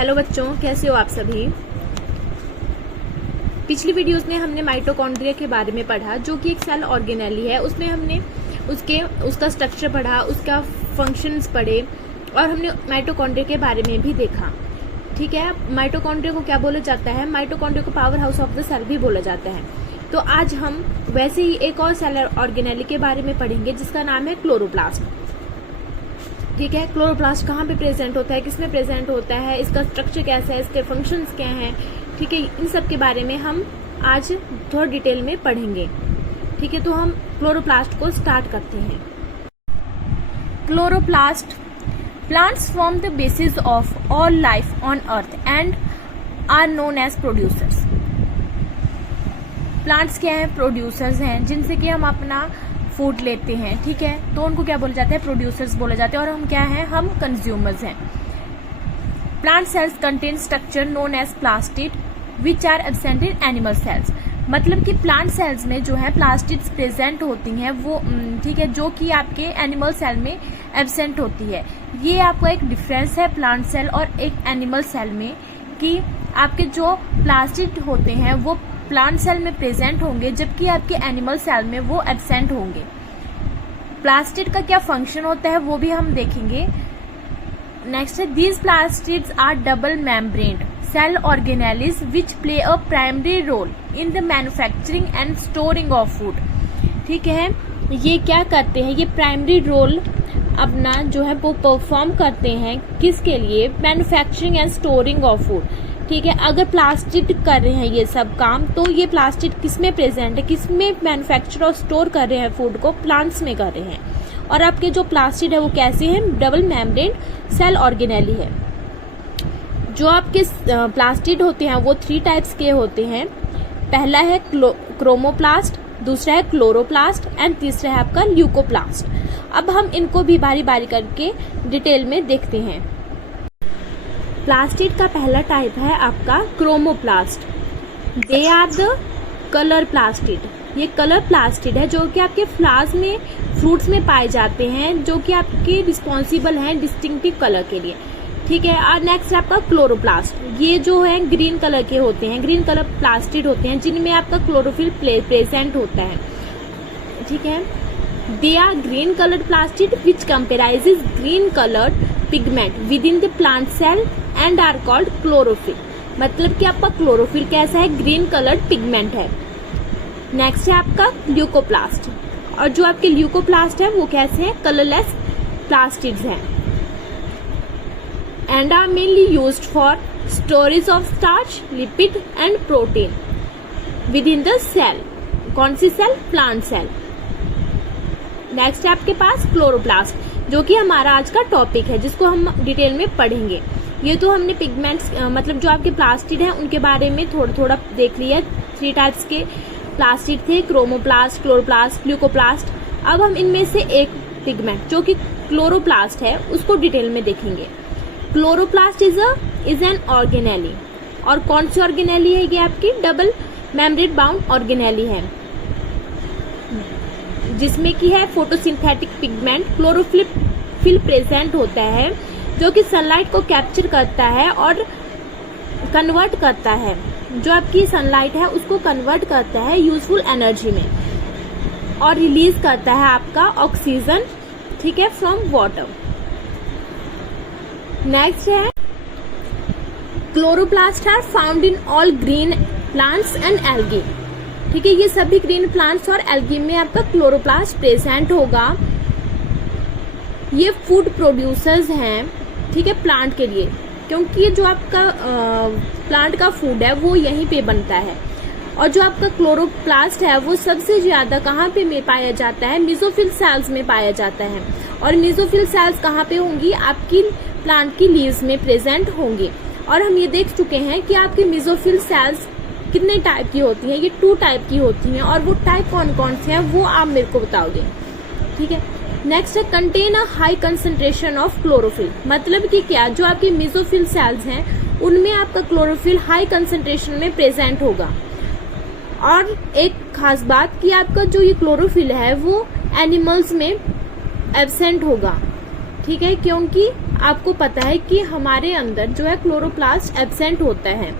Hello बच्चों, कैसे हो आप सभी। पिछली वीडियोस में हमने माइटोकॉन्ड्रिया के बारे में पढ़ा, जो कि एक सेल ऑर्गेनेली है। उसमें हमने उसका स्ट्रक्चर पढ़ा, उसका फंक्शंस पढ़े और हमने माइटोकॉन्ड्रिया के बारे में भी देखा। ठीक है, माइटोकॉन्ड्रिया को क्या बोला जाता है? माइटोकॉन्ड्रिया को power house of the cell भी बोला जाता है। तो आज हम वैसे ही एक और सेल ऑर्गेनेली के बारे में पढ़ेंगे जिसका नाम है क्लोरोप्लास्ट। ठीक है, क्लोरोप्लास्ट कहाँ पे प्रेजेंट होता है, किसमें प्रेजेंट होता है, इसका स्ट्रक्चर कैसा है, इसके फंक्शंस क्या हैं। ठीक है, इन सब के बारे में हम आज थोड़ा डिटेल में पढ़ेंगे। ठीक है, तो हम क्लोरोप्लास्ट को स्टार्ट करते हैं। Chloroplast plants form the basis of all life on earth and are known as producers. Plants क्या है? प्रोड्यूसर्स हैं, जिनसे कि हम अपना फूड लेते हैं। ठीक है, तो उनको क्या बोला जाता है? प्रोड्यूसर्स बोला जाता है। और हम क्या हैं? हम कंज्यूमर्स हैं। Plant cells contain structure known as plastid which are absent in animal cells. मतलब कि प्लांट सेल्स में जो है प्लास्टिड्स प्रेजेंट होती हैं वो, ठीक है, जो कि आपके एनिमल सेल में एब्सेंट होती है। ये आपका एक डिफरेंस है प्लांट सेल और एक एनिमल सेल में, कि आपके जो प्लास्टिड होते हैं वो प्लांट सेल में प्रेजेंट होंगे, जबकि आपके एनिमल सेल में वो एब्सेंट होंगे। प्लास्टिड का क्या फंक्शन होता है वो भी हम देखेंगे। नेक्स्ट है, these plastids are double membraned cell organelles which play a primary role in the manufacturing and storing of food. ठीक है, ये क्या करते हैं? ये प्राइमरी रोल अपना जो है वो परफॉर्म करते हैं, किसके लिए? Manufacturing and storing of food. ठीक है, अगर प्लास्टिड कर रहे हैं ये सब काम, तो ये प्लास्टिड किसमें प्रेजेंट है, किसमें मैन्युफैक्चर और स्टोर कर रहे हैं फूड को? प्लांट्स में कर रहे हैं। और आपके जो प्लास्टिड है वो कैसे हैं? डबल मेम्ब्रेन सेल ऑर्गेनेली है। जो आपके प्लास्टिड होते हैं वो 3 टाइप्स के होते हैं। पहला है क्रोमोप्लास्ट, दूसरा है क्लोरोप्लास्ट एंड तीसरा है आपका ल्यूकोप्लास्ट। अब हम इनको भी बारी बारी करके डिटेल में देखते हैं। प्लास्टिड का पहला टाइप है आपका chromoplast. They are the colour plastid. ये कलर प्लास्टिड है जो कि आपके फ्लावर्स में, फ्रूट्स में पाए जाते हैं, जो कि आपके रिस्पॉन्सिबल हैं डिस्टिंक्टिव कलर के लिए। ठीक है, और नेक्स्ट आपका क्लोरोप्लास्ट। ये जो है ग्रीन कलर के होते हैं, ग्रीन कलर प्लास्टिड होते हैं, जिनमें आपका क्लोरोफिल प्रेजेंट होता है। ठीक है, they are green coloured plastid which comprises green coloured pigment within the plant cell and are called chlorophyll. मतलब कि आपका क्लोरोफिल कैसा है? ग्रीन कलर्ड पिगमेंट है। नेक्स्ट है आपका ल्यूकोप्लास्ट। और जो आपके ल्यूकोप्लास्ट है वो कैसे हैं? कलरलेस प्लास्टिड्स हैं and are mainly used for storage of starch, lipid and protein within the cell. कौन सी सेल? Plant cell. नेक्स्ट है आपके पास क्लोरोप्लास्ट, जो कि हमारा आज का टॉपिक है, जिसको हम डिटेल में पढ़ेंगे। ये तो हमने पिगमेंट्स, मतलब जो आपके प्लास्टिड हैं उनके बारे में थोड़ा थोड़ा देख लिया। 3 टाइप्स के प्लास्टिड थे, क्रोमोप्लास्ट, क्लोरोप्लास्ट, ल्यूकोप्लास्ट। अब हम इनमें से एक पिगमेंट जो कि क्लोरोप्लास्ट है उसको डिटेल में देखेंगे। Chloroplast is an organelle. और कौन सी ऑर्गेनेली है? ये आपकी डबल मेम्ब्रेन बाउंड ऑर्गेनेली है, जिसमें की है फोटोसिंथेटिक पिगमेंट क्लोरोफिल प्रेजेंट होता है, जो कि सनलाइट को कैप्चर करता है और कन्वर्ट करता है। जो आपकी सनलाइट है उसको कन्वर्ट करता है यूजफुल एनर्जी में और रिलीज करता है आपका ऑक्सीजन, ठीक है, फ्रॉम वाटर। नेक्स्ट है chloroplast are found in all green plants and algae. ठीक है, ये सभी ग्रीन प्लांट्स और एल्गी में आपका क्लोरोप्लास्ट प्रेजेंट होगा। ये फूड प्रोड्यूसर्स हैं, ठीक है, प्लांट के लिए, क्योंकि ये जो आपका प्लांट का फूड है वो यहीं पे बनता है। और जो आपका क्लोरोप्लास्ट है वो सबसे ज्यादा कहाँ पे में पाया जाता है? मेसोफिल सेल्स में पाया जाता है। और मेसोफिल सेल्स कहाँ पे होंगी? आपकी प्लांट की लीव्स में प्रेजेंट होंगे। और हम ये देख चुके हैं कि आपकी मेसोफिल सेल्स कितने टाइप की होती हैं? ये 2 टाइप की होती हैं। और वो टाइप कौन कौन से हैं वो आप मेरे को बताओगे। ठीक है, नेक्स्ट है contain a high concentration of chlorophyll. मतलब कि क्या? जो आपकी मेसोफिल सेल्स हैं उनमें आपका क्लोरोफिल हाई कंसंट्रेशन में प्रेजेंट होगा। और एक खास बात कि आपका जो ये क्लोरोफिल है वो एनिमल्स में एब्सेंट होगा। ठीक है, क्योंकि आपको पता है कि हमारे अंदर जो है क्लोरोप्लास्ट एब्सेंट होता है।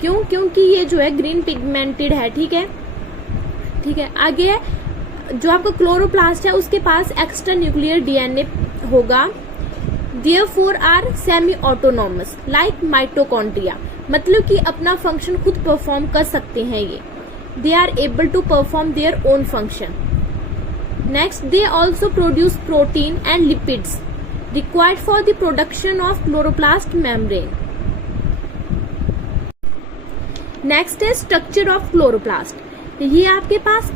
क्यों? क्योंकि ये जो है ग्रीन पिगमेंटेड है। ठीक है, ठीक है। आगे है जो आपका क्लोरोप्लास्ट है उसके पास एक्स्ट्रा न्यूक्लियर डीएनए होगा। Therefore are semi autonomous like mitochondria, मतलब कि अपना फंक्शन खुद परफॉर्म कर सकते हैं ये। They are able to perform their own function. Next, they also produce protein and lipids required for the production of chloroplast membrane. Next है structure of chloroplast. ये आपके पास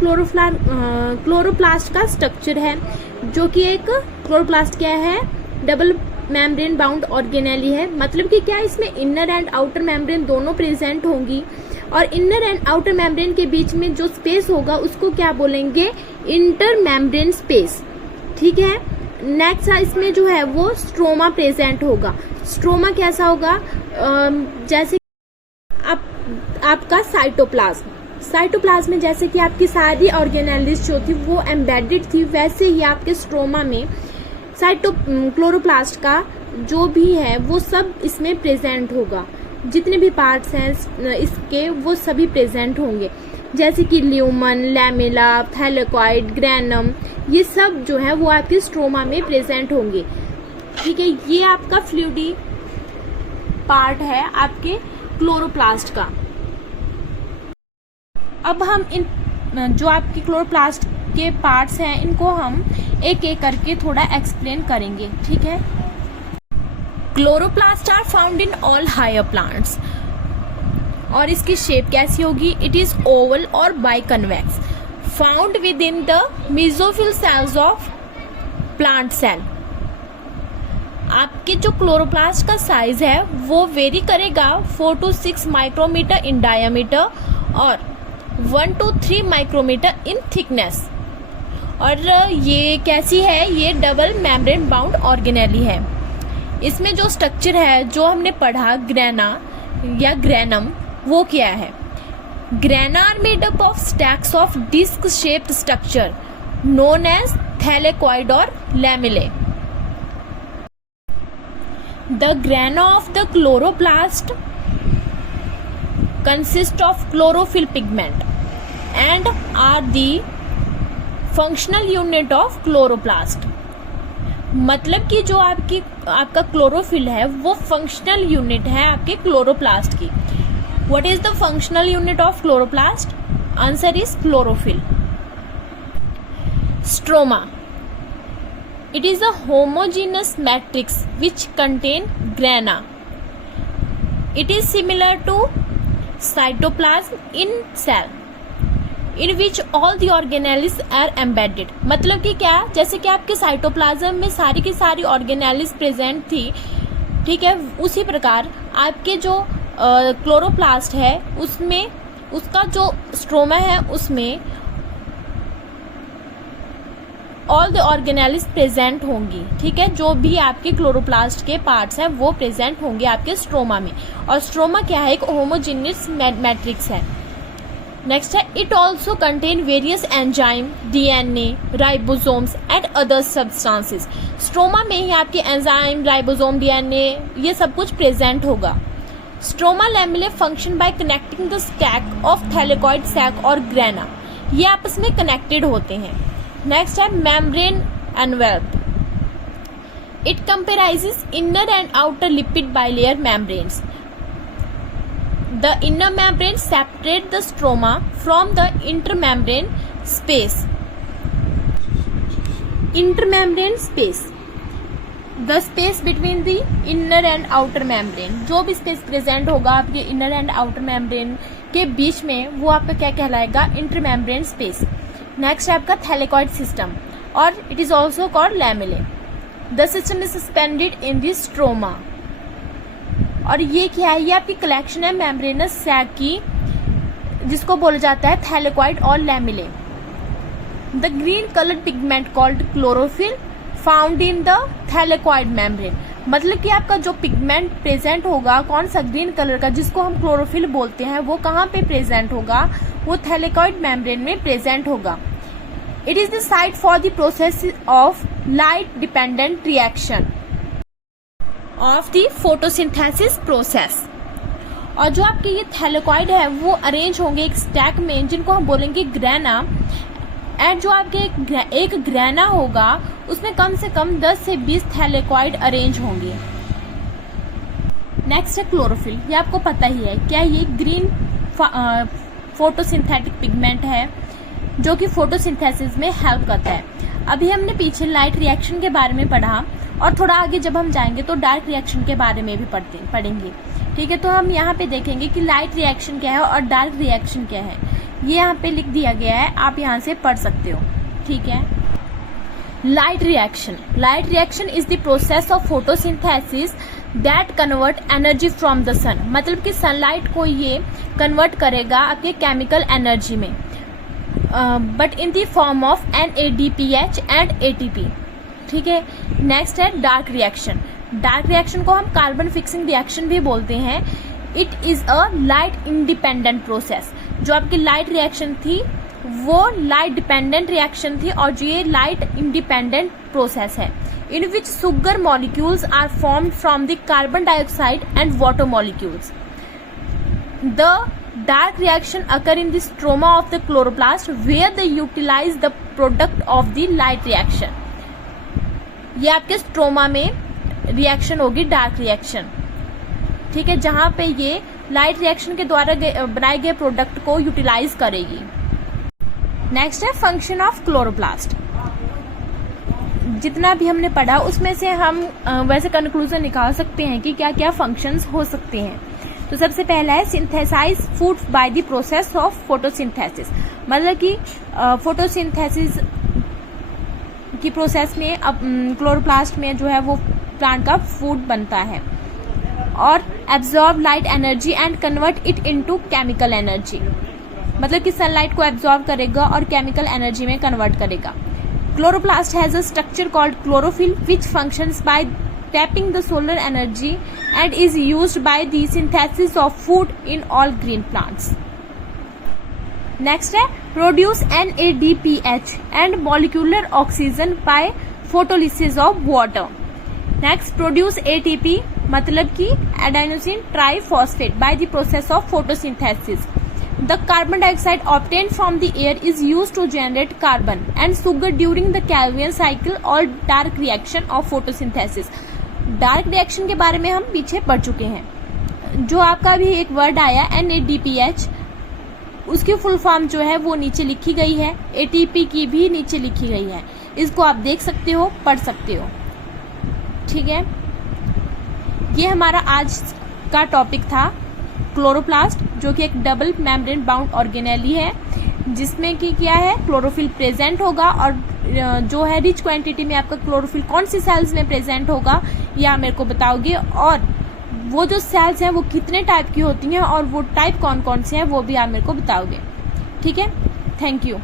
क्लोरोप्लास्ट का स्ट्रक्चर है, जो कि एक क्लोरोप्लास्ट क्या है, डबल मेम्ब्रेन बाउंड ऑर्गेनेली है। मतलब कि क्या इसमें इनर एंड आउटर मेम्ब्रेन दोनों प्रेजेंट होंगी, और इनर एंड आउटर मेम्ब्रेन के बीच में जो स्पेस होगा उसको क्या बोलेंगे, इंटर मेम्ब्रेन स्पेस। ठीक है। नेक्स्ट इसमें जो है वो स्ट्रोमा प्रेजेंट होगा। स्ट्रोमा कैसा होगा, जैसे आपका साइटोप्लाज्म में जैसे कि आपकी सारी ऑर्गेनेल्स जो थी वो एम्बेडेड थी, वैसे ही आपके स्ट्रोमा में क्लोरोप्लास्ट का जो भी है वो सब इसमें प्रेजेंट होगा। जितने भी पार्ट्स हैं इसके वो सभी प्रेजेंट होंगे, जैसे कि ल्यूमन, लैमेला, थैलेकॉइड, ग्रैनम, ये सब जो है वो आपके स्ट्रोमा में प्रेजेंट होंगे। ठीक है, ये आपका फ्लूइडी पार्ट है आपके क्लोरोप्लास्ट का। अब हम इन जो आपके क्लोरोप्लास्ट के पार्ट्स हैं इनको हम एक एक करके थोड़ा एक्सप्लेन करेंगे। ठीक है। Chloroplast are found in all higher plants, और इसकी शेप कैसी होगी, इट इज ओवल और biconvex, found within the mesophyll cells of plant cell. आपके जो क्लोरोप्लास्ट का साइज है वो वेरी करेगा 4 to 6 माइक्रोमीटर इन डायमीटर और 1 to 3 माइक्रोमीटर इन थिकनेस। और ये कैसी है, ये डबल मेम्ब्रेन बाउंड ऑर्गेनेली है। इसमें जो स्ट्रक्चर है जो हमने पढ़ा ग्रेना या ग्रेनम, वो क्या है, grana are made up of stacks of disc shaped structure known as thylakoid और lamellae. The grana of the chloroplast consist of chlorophyll pigment and are the functional unit of chloroplast। मतलब कि जो आपका chlorophyll है वो functional unit है आपके chloroplast की। What is the functional unit of chloroplast? Answer is chlorophyll. Stroma, it is a homogeneous matrix which contain grana। It is similar to cytoplasm in cell in which all the organelles are embedded। मतलब कि क्या, जैसे कि आपके cytoplasm में सारी की सारी ऑर्गेनेल्स प्रेजेंट थी, ठीक है, उसी प्रकार आपके जो क्लोरोप्लास्ट है उसमें उसका जो स्ट्रोमा है उसमें ऑल द ऑर्गेनेल्स प्रेजेंट होंगी। ठीक है, जो भी आपके क्लोरोप्लास्ट के पार्ट्स हैं वो प्रेजेंट होंगे आपके स्ट्रोमा में। और स्ट्रोमा क्या है, एक होमोजेनियस मैट्रिक्स है। नेक्स्ट है, it also contain various enzyme, DNA, ribosomes and other substances. Stroma में ही आपके एंजाइम, राइबोसोम, डीएनए ये सब कुछ प्रेजेंट होगा। Stroma lamellae function by connecting the stack of thylakoid sac और ग्रेना, ये आपस में कनेक्टेड होते हैं। नेक्स्ट है membrane envelope, it comprises inner and outer lipid bilayer membranes. The inner membrane separate the stroma from the intermembrane space. Intermembrane space, the space between the inner and outer membrane, जो भी space present होगा आपके inner and outer membrane के बीच में वो आपका क्या कहलाएगा, इंटरमेम्ब्रेन स्पेस। नेक्स्ट है आपका थैलेकॉइड सिस्टम और it is also called lamellae. The system is suspended in the stroma, और ये क्या है, ये आपकी कलेक्शन है मेम्ब्रेनस सैक की, जिसको बोला जाता है थैलेकॉइड और lamellae. The green coloured pigment called chlorophyll found in the thylakoid membrane. मतलब कि आपका जो पिगमेंट प्रेजेंट होगा कौन सा, ग्रीन कलर का, जिसको हम क्लोरोफिल बोलते हैं, वो कहाँ पे प्रेजेंट होगा, वो थैलेकॉइड मेम्ब्रेन में प्रेजेंट होगा। It is the site for the process of light dependent reaction. Of the photosynthesis process. और जो आपके ये थैलेकॉइड है वो अरेंज होंगे एक स्टैक में, जिनको हम बोलेंगे ग्रैना। एंड जो आपके एक ग्रैना होगा उसमें कम से कम 10 से 20 थैलेकॉइड अरेंज होंगे। नेक्स्ट है क्लोरोफिल। ये आपको पता ही है क्या, ये ग्रीन फोटोसिंथेटिक पिगमेंट है जो कि फोटोसिंथेसिस में हेल्प करता है। अभी हमने पीछे लाइट रिएक्शन के बारे में पढ़ा, और थोड़ा आगे जब हम जाएंगे तो डार्क रिएक्शन के बारे में भी पढ़ेंगे। ठीक है, तो हम यहाँ पे देखेंगे कि लाइट रिएक्शन क्या है और डार्क रिएक्शन क्या है। ये यहाँ पे लिख दिया गया है, आप यहाँ से पढ़ सकते हो। ठीक है, light reaction is the process of photosynthesis that convert energy from the sun. मतलब कि सनलाइट को ये कन्वर्ट करेगा आपके केमिकल एनर्जी में, but in the form of NADPH and ATP। ठीक है, नेक्स्ट है डार्क रिएक्शन को हम कार्बन फिक्सिंग रिएक्शन भी बोलते हैं। It is a light independent process. जो आपकी लाइट रिएक्शन थी वो लाइट डिपेंडेंट रिएक्शन थी, और जो ये लाइट इंडिपेंडेंट प्रोसेस है, in which sugar molecules are formed from the carbon dioxide and water molecules. The dark reaction occur in the stroma of the chloroplast where they utilize the product of the light reaction। ये आपके stroma में reaction होगी dark reaction. ठीक है, जहां पे ये light reaction के द्वारा बनाए गए प्रोडक्ट को यूटिलाइज करेगी। नेक्स्ट है फंक्शन ऑफ क्लोरोप्लास्ट। जितना भी हमने पढ़ा उसमें से हम वैसे कंक्लूजन निकाल सकते हैं कि क्या क्या फंक्शंस हो सकते हैं। तो सबसे पहला है synthesize food by the process of photosynthesis. मतलब कि फोटोसिंथेसिस की प्रोसेस में अब क्लोरोप्लास्ट में जो है वो प्लांट का फूड बनता है, और absorb light energy and convert it into chemical energy. मतलब कि सनलाइट को एब्जॉर्ब करेगा और केमिकल एनर्जी में कन्वर्ट करेगा। Chloroplast has a structure called chlorophyll which functions by tapping the solar energy and is used by the synthesis of food in all green plants. Next है produce NADPH and molecular oxygen by photolysis of water. Next produce ATP मतलब कि adenosine triphosphate by the process of photosynthesis. The carbon dioxide obtained from the air is used to generate carbon and sugar during the Calvin cycle or dark reaction of photosynthesis. Dark reaction के बारे में हम पीछे पढ़ चुके हैं। जो आपका भी एक वर्ड आया NADPH, उसकी फुल फॉर्म जो है वो नीचे लिखी गई है, ATP की भी नीचे लिखी गई है। इसको आप देख सकते हो, पढ़ सकते हो। ठीक है, ये हमारा आज का टॉपिक था क्लोरोप्लास्ट, जो कि एक डबल मेम्ब्रेन बाउंड ऑर्गेनेली है, जिसमें कि क्या है क्लोरोफिल प्रेजेंट होगा, और जो है रिच क्वांटिटी में आपका क्लोरोफिल कौन सी सेल्स में प्रेजेंट होगा ये आप मेरे को बताओगे, और वो जो सेल्स हैं वो कितने टाइप की होती हैं और वो टाइप कौन कौन से हैं वो भी आप मेरे को बताओगे। ठीक है, थैंक यू।